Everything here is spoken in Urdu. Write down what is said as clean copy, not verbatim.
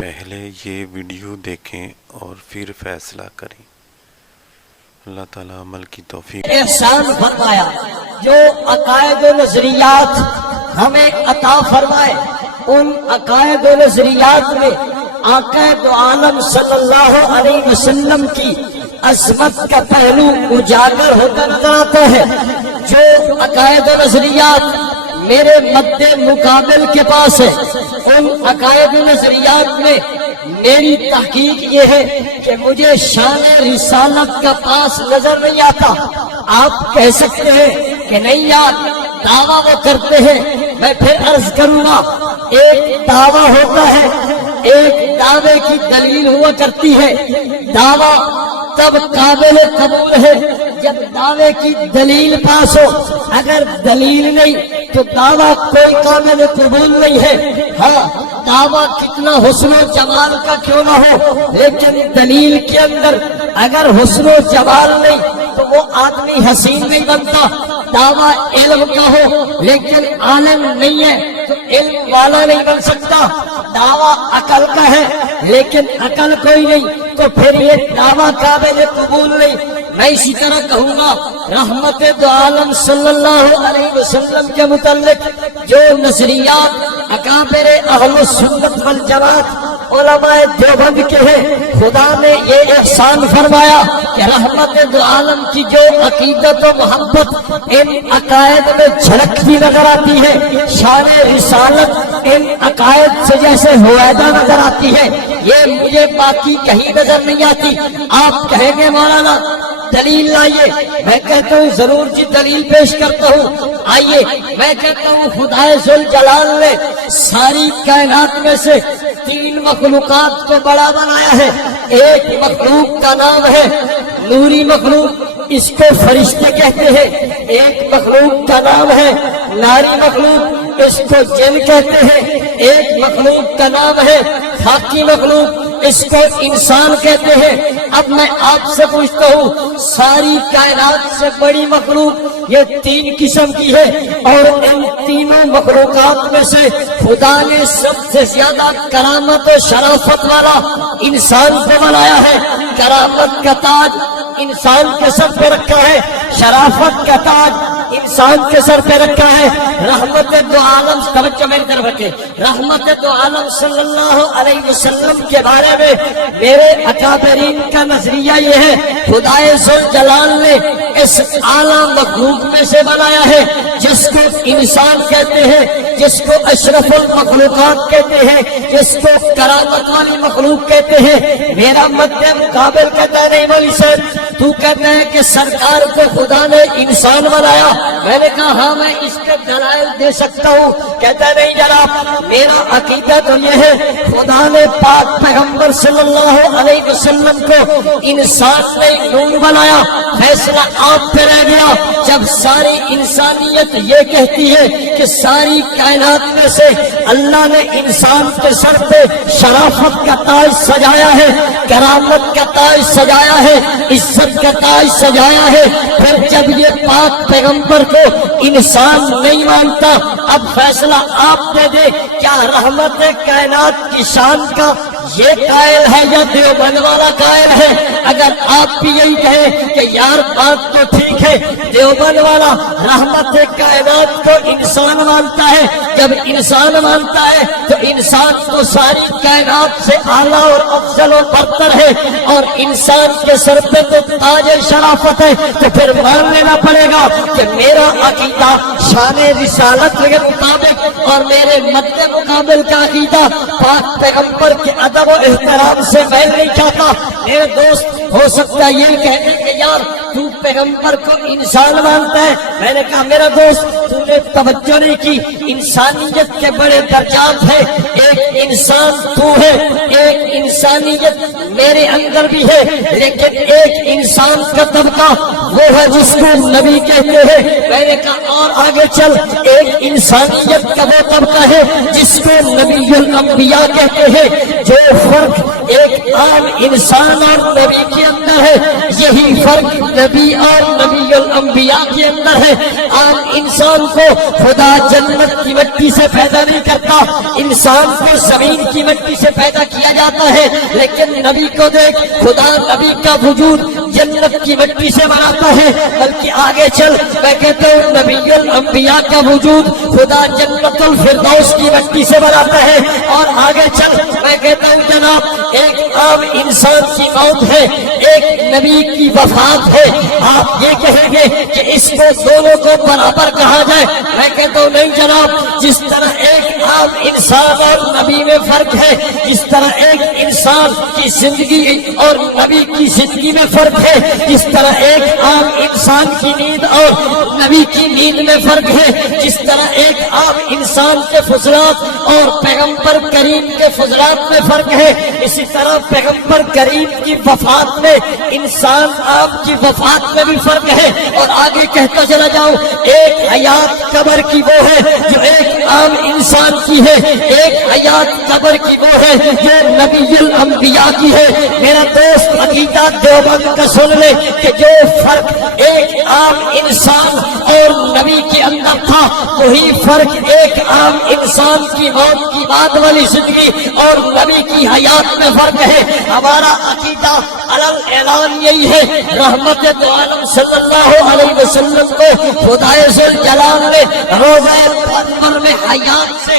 پہلے یہ ویڈیو دیکھیں اور پھر فیصلہ کریں۔ اللہ تعالیٰ عمل کی توفیق۔ احسان فرمایا جو عقائد و نظریات ہمیں عطا فرمائے، ان عقائد و نظریات میں آقا دو عالم صلی اللہ علیہ وسلم کی عظمت کا پہلو اجاگر ہوتا نظر آتا ہے۔ جو عقائد و نظریات میرے مد مقابل کے پاس ہے، ان عقائد و نظریات میں میری تحقیق یہ ہے کہ مجھے شان رسالت کا پاس نظر نہیں آتا۔ آپ کہہ سکتے ہیں کہ نہیں یار دعویٰ وہ کرتے ہیں، میں پھر عرض کروں گا، ایک دعویٰ ہوتا ہے، ایک دعوے کی دلیل ہوا کرتی ہے۔ دعویٰ تب قابل قبول ہے جب دعوے کی دلیل پاس ہو، اگر دلیل نہیں تو دعویٰ کوئی قابل قبول نہیں ہے۔ ہاں دعویٰ کتنا حسن و جمال کا کیوں نہ ہو، لیکن دلیل کے اندر اگر حسن و جمال نہیں تو وہ آدمی حسین نہیں بنتا۔ دعویٰ علم کا ہو لیکن عالم نہیں ہے تو علم والا نہیں بن سکتا۔ دعویٰ عقل کا ہے لیکن عقل کوئی نہیں تو پھر یہ دعویٰ قابل قبول نہیں۔ میں اسی طرح کہوں گا رحمت دو عالم صلی اللہ علیہ وسلم کے متعلق جو نظریات اکابر اہل السنت والجماعت علماء دیوبند کے ہیں، خدا نے یہ احسان فرمایا کہ رحمت دو عالم کی جو عقیدت و محبت ان عقائد میں جھلکتی نظر آتی ہے، شان رسالت ان عقائد سے جیسے ہویدہ نظر آتی ہے، یہ مجھے باقی کہیں نظر نہیں آتی۔ آپ کہیں گے مولانا دلیل لائیے، میں کہتا ہوں ضرور جی دلیل پیش کرتا ہوں۔ آئیے میں کہتا ہوں خدائے ذوالجلال نے ساری کائنات میں سے 3 مخلوقات کو بڑا بنایا ہے۔ ایک مخلوق کا نام ہے نوری مخلوق، اس کو فرشتے کہتے ہیں۔ ایک مخلوق کا نام ہے ناری مخلوق، اس کو جن کہتے ہیں۔ ایک مخلوق کا نام ہے خاکی مخلوق، اس کو انسان کہتے ہیں۔ اب میں آپ سے پوچھتا ہوں ساری کائنات سے بڑی مخلوق یہ 3 قسم کی ہے، اور ان تینوں مخلوقات میں سے خدا نے سب سے زیادہ کرامت و شرافت والا انسان کو بنایا ہے۔ کرامت کا تاج انسان کے سر پہ رکھا ہے، شرافت کا تاج انسان کے سر پہ رکھا ہے۔ رحمت دو عالم، توجہ میری طرف رکھے، رحمت دو عالم صلی اللہ علیہ وسلم کے بارے میں میرے اکابرین کا نظریہ یہ ہے خدائے ذوالجلال نے اس اعلیٰ مخلوق میں سے بنایا ہے جس کو انسان کہتے ہیں، جس کو اشرف المخلوقات کہتے ہیں، جس کو کرامت والی مخلوق کہتے ہیں۔ میرا مد مقابل کہتا ہے نہیں مولی صاحب تو کہتا ہے کہ سرکار کو خدا نے انسان بنایا۔ میں نے کہا ہاں میں اس کے دلائل دے سکتا ہوں۔ کہتا ہے نہیں جناب میرا عقیدہ تو یہ ہے خدا نے پاک پیغمبر صلی اللہ علیہ وسلم کو انسان نے نور بنایا۔ فیصلہ آپ پہ رہ گیا جب ساری انسانیت یہ کہتی ہے کہ ساری کائنات میں سے اللہ نے انسان کے سر پہ شرافت کا تاج سجایا ہے، کرامت کا تاج سجایا ہے، عزت کا تاج سجایا ہے۔ پھر جب یہ پاک پیغمبر کو انسان نہیں مانتا، اب فیصلہ آپ دے دے کیا رحمت کائنات کی شان کا یہ قائل ہے یا دیوبند والا قائل ہے؟ اگر آپ بھی یہی کہیں کہ یار بات تو ٹھیک ہے، دیوبند والا رحمت کائنات کو انسان مانتا ہے، جب انسان مانتا ہے تو انسان تو ساری کائنات سے اعلیٰ اور افضل و برتر ہے، اور انسان کے سر پہ تو تاج شرافت ہے، تو پھر مان لینا پڑے گا کہ میرا عقیدہ شان رسالت کے مطابق اور میرے مد مقابل کا عقیدہ پاک پیغمبر کے ادب و احترام سے میل نہیں کھاتا۔ میرے دوست ہو سکتا ہے یہ کہنے کہ یار تو پیغمبر کو انسان مانتا ہے۔ میں نے کہا میرا دوست تو نے توجہ نہیں کی، انسانیت کے بڑے درجات ہیں، ایک انسان تو ہے، ایک انسانیت میرے اندر بھی ہے، لیکن ایک انسان کا طبقہ وہ ہے جس کو نبی کہتے ہیں۔ میں نے کہا اور آگے چل، ایک انسانیت کا وہ طبقہ ہے جس کو نبی الانبیاء کہتے ہیں۔ جو فرق ایک عام انسان اور نبی کے اندر ہے، یہی فرق نبی اور نبی الانبیاء کے اندر ہے۔ عام انسان کو خدا جنت کی مٹی سے پیدا نہیں کرتا، انسان کو زمین کی مٹی سے پیدا کیا جاتا ہے، لیکن نبی کو دیکھ، خدا نبی کا وجود جنت کی مٹی سے بناتا ہے۔ بلکہ آگے چل میں کہتا ہوں نبی الانبیاء کا وجود خدا جنت الفردوس کی مٹی سے بناتا ہے۔ اور آگے چل میں کہتا ہوں جناب ایک عام انسان کی موت ہے، ایک نبی کی وفات ہے۔ آپ یہ کہیں گے کہ اس کو دونوں کو برابر کہا جائے، میں کہتا ہوں نہیں جناب، جس طرح ایک عام انسان اور نبی میں فرق ہے، جس طرح ایک انسان کی زندگی اور نبی کی زندگی میں فرق ہے، جس طرح ایک عام انسان کی نیند اور نبی کی نیند میں فرق ہے، جس طرح ایک عام انسان کے فضلات اور پیغمبر کریم کے فضلات میں فرق ہے، اسی طرح پیغمبر کریم کی وفات میں انسان آپ کی وفات میں بھی فرق ہے۔ اور آگے کہتا چلا جاؤں، ایک حیات قبر کی وہ ہے جو ایک عام انسان کی ہے، ایک حیات قبر کی وہ ہے جو نبی الانبیاء کی ہے۔ میرا دوست عقیدہ دیوبند کا سن لے کہ جو فرق ایک عام انسان اور نبی کے اندر تھا، وہی فرق ایک عام انسان کی موت کی بعد والی زندگی اور نبی کی حیات میں فرق ہے۔ ہمارا عقیدہ علل اعلان یہی ہے، رحمت دو عالم صلی اللہ علیہ وسلم کو خدائے ذوالجلال نے روضہ انور میں حیات سے